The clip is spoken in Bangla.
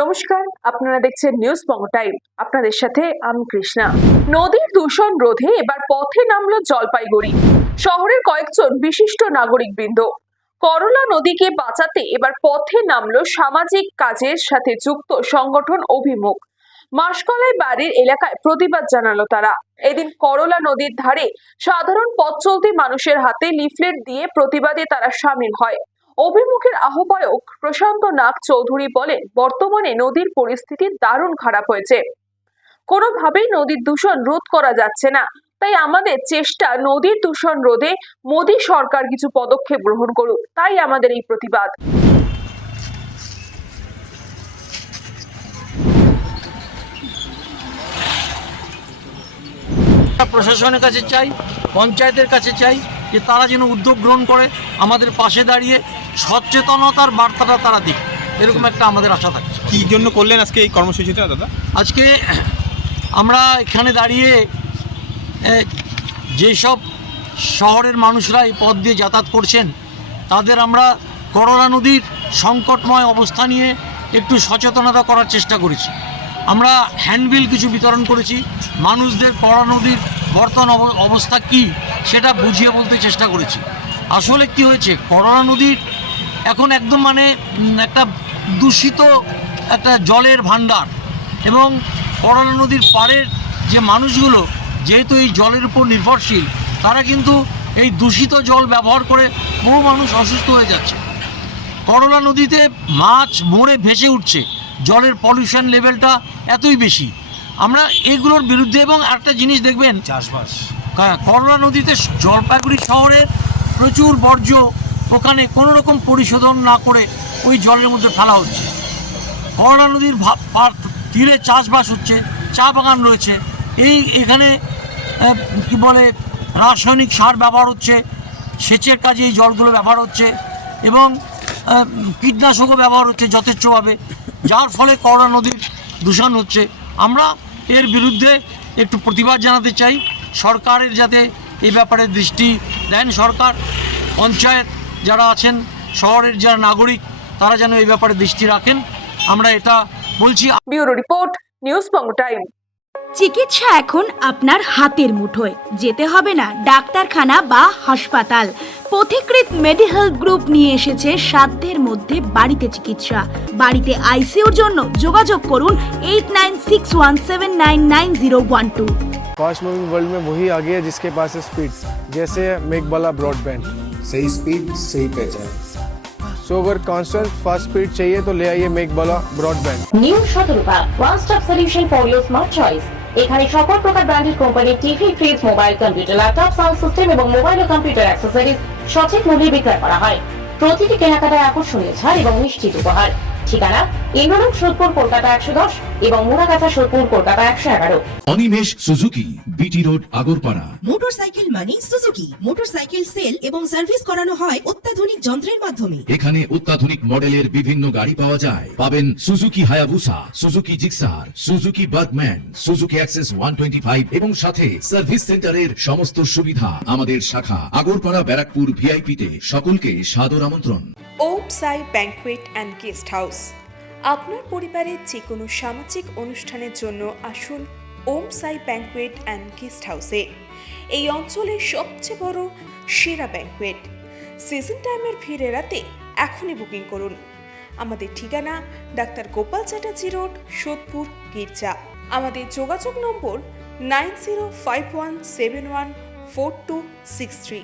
নমস্কার, আপনারা দেখছেন নিউজ বঙ্গ টাইম। আপনাদের সাথে আমি কৃষ্ণা। নদীর দূষণ রোধে এবার পথে নামলো জলপাইগুড়ি শহরের কয়েকজন বিশিষ্ট নাগরিকবৃন্দ। করলা নদীকে বাঁচাতে এবার পথে নামলো সামাজিক কাজের সাথে যুক্ত সংগঠন অভিমুখ। মাসকলাই বাড়ির এলাকায় প্রতিবাদ জানালো তারা। এদিন করলা নদীর ধারে সাধারণ পথ চলতি মানুষের হাতে লিফলেট দিয়ে প্রতিবাদে তারা সামিল হয়। অভিমুখের আহ্বায়ক প্রশান্ত নাগ চৌধুরী বলেন, বর্তমানে নদীর পরিস্থিতি দারুণ খারাপ হয়েছে, কোনোভাবেই নদীর দূষণ রোধ করা যাচ্ছে না। তাই আমাদের চেষ্টা নদীর দূষণ রোধে মোদী সরকার কিছু পদক্ষেপ গ্রহণ করুক, তাই আমাদের এই প্রতিবাদ। প্রশাসনের কাছে চাই, পঞ্চায়েতের কাছে চাই যে তারা যেন উদ্যোগ গ্রহণ করে আমাদের পাশে দাঁড়িয়ে সচেতনতার বার্তাটা তারা দিক, এরকম একটা আমাদের আশা থাকে। কী জন্য করলেন আজকে এই কর্মসূচিটা দাদা? আজকে আমরা এখানে দাঁড়িয়ে যেসব শহরের মানুষরা এই পথ দিয়ে যাতায়াত করছেন তাদের আমরা করলা নদীর সংকটময় অবস্থা নিয়ে একটু সচেতনতা করার চেষ্টা করেছি। আমরা হ্যান্ডবিল কিছু বিতরণ করেছি, মানুষদের করলা নদীর বর্তমান অবস্থা কি সেটা বুঝিয়ে বলতে চেষ্টা করেছি। আসলে কি হয়েছে, করলা নদীর এখন একদম একটা দূষিত একটা জলের ভান্ডার, এবং করলা নদীর পাড়ের যে মানুষগুলো যেহেতু এই জলের উপর নির্ভরশীল, তারা কিন্তু এই দূষিত জল ব্যবহার করে বহু মানুষ অসুস্থ হয়ে যাচ্ছে। করলা নদীতে মাছ মরে ভেসে উঠছে, জলের পলিউশন লেভেলটা এতই বেশি। আমরা এগুলোর বিরুদ্ধে, এবং একটা জিনিস দেখবেন, চাষবাস করলা নদীতে জলপাইগুড়ি শহরের প্রচুর বর্জ্য ওখানে কোনো রকম পরিশোধন না করে ওই জলের মধ্যে ফেলা হচ্ছে। করলা নদীর তীরে চাষবাস হচ্ছে, চা বাগান রয়েছে, এখানে কি বলে রাসায়নিক সার ব্যবহার হচ্ছে, সেচের কাজে এই জলগুলো ব্যবহার হচ্ছে, এবং কীটনাশকও ব্যবহার হচ্ছে যথেচ্ছভাবে, যার ফলে করলা নদীর দূষণ হচ্ছে। আমরা এর বিরুদ্ধে একটু প্রতিবাদ জানাতে চাই, সরকারের যাতে এই ব্যাপারে দৃষ্টি দেন। সরকার, পঞ্চায়েত যারা আছেন, শহরের যারা নাগরিক, তারা যেন এই ব্যাপারে দৃষ্টি রাখেন, আমরা এটা বলছি। ব্যুরো রিপোর্ট, নিউজ বঙ্গ টাইম। চিকিৎসা এখন আপনার হাতের মুঠোয়, যেতে হবে না ডাক্তারখানা বা হাসপাতাল। পথিকৃৎ মেডিহেলথ গ্রুপ নিয়ে এসেছে সাধ্যের মধ্যে বাড়িতে চিকিৎসা। বাড়িতে আইসিইউর জন্য যোগাযোগ করুন 8961799012। फास्ट मूविंग वर्ल्ड में वही आगे है जिसके पास है स्पीड, जैसे मेघबाला ब्रॉडबैंड। सही स्पीड सही पहचान। सो अगर कांस्टेंट फास्ट स्पीड चाहिए तो ले आइए Meghbala broadband. New Shatarupa one stop solution for your smart choice. এখানে সকল প্রকার ব্র্যান্ডেড কোম্পানির TV, fridge, mobile, computer, laptop, sound system এবং মোবাইল ও কম্পিউটার অ্যাক্সেসরিজ সঠিক মূল্যে বিক্রয় করা হয়। প্রতিটি কেনাকাটায় আকর্ষণীয় ছাড় এবং নিশ্চিত উপহার। ঠিকানা ইন্দ্রনগর, সোদপুর, কলকাতা 110 এবং Muragachha, Sodepur, Kolkata 111। Animesh Suzuki, BT road, Agarpara. Motorcycle মানে সুজুকি। মোটরসাইকেল সেল এবং সার্ভিস করানো হয় অত্যাধুনিক যন্ত্রের মাধ্যমে। এখানে অত্যাধুনিক মডেলের বিভিন্ন গাড়ি পাওয়া যায়। পাবেন Suzuki Hayabusa, Suzuki Gixxer, Suzuki Bergman, Suzuki access 125 এবং সাথে সার্ভিস সেন্টারের সমস্ত সুবিধা। আমাদের শাখা আগরপাড়া, ব্যারাকপুর ভিআইপি তে। সকলকে সাদর আমন্ত্রণ। ওম সাই ব্যাংকুয়েট অ্যান্ড গেস্ট হাউস। আপনার পরিবারের যে কোনো সামাজিক অনুষ্ঠানের জন্য আসুন ওম সাই ব্যাংকুয়েট অ্যান্ড গেস্ট হাউসে। এই অঞ্চলের সবচেয়ে বড় সেরা ব্যাংকুয়েট। সিজন টাইমের ভিড় এড়াতে এখনই বুকিং করুন। আমাদের ঠিকানা ডাক্তার গোপাল চ্যাটার্জি রোড, সোদপুর, গির্জা। আমাদের যোগাযোগ নম্বর 9051714263।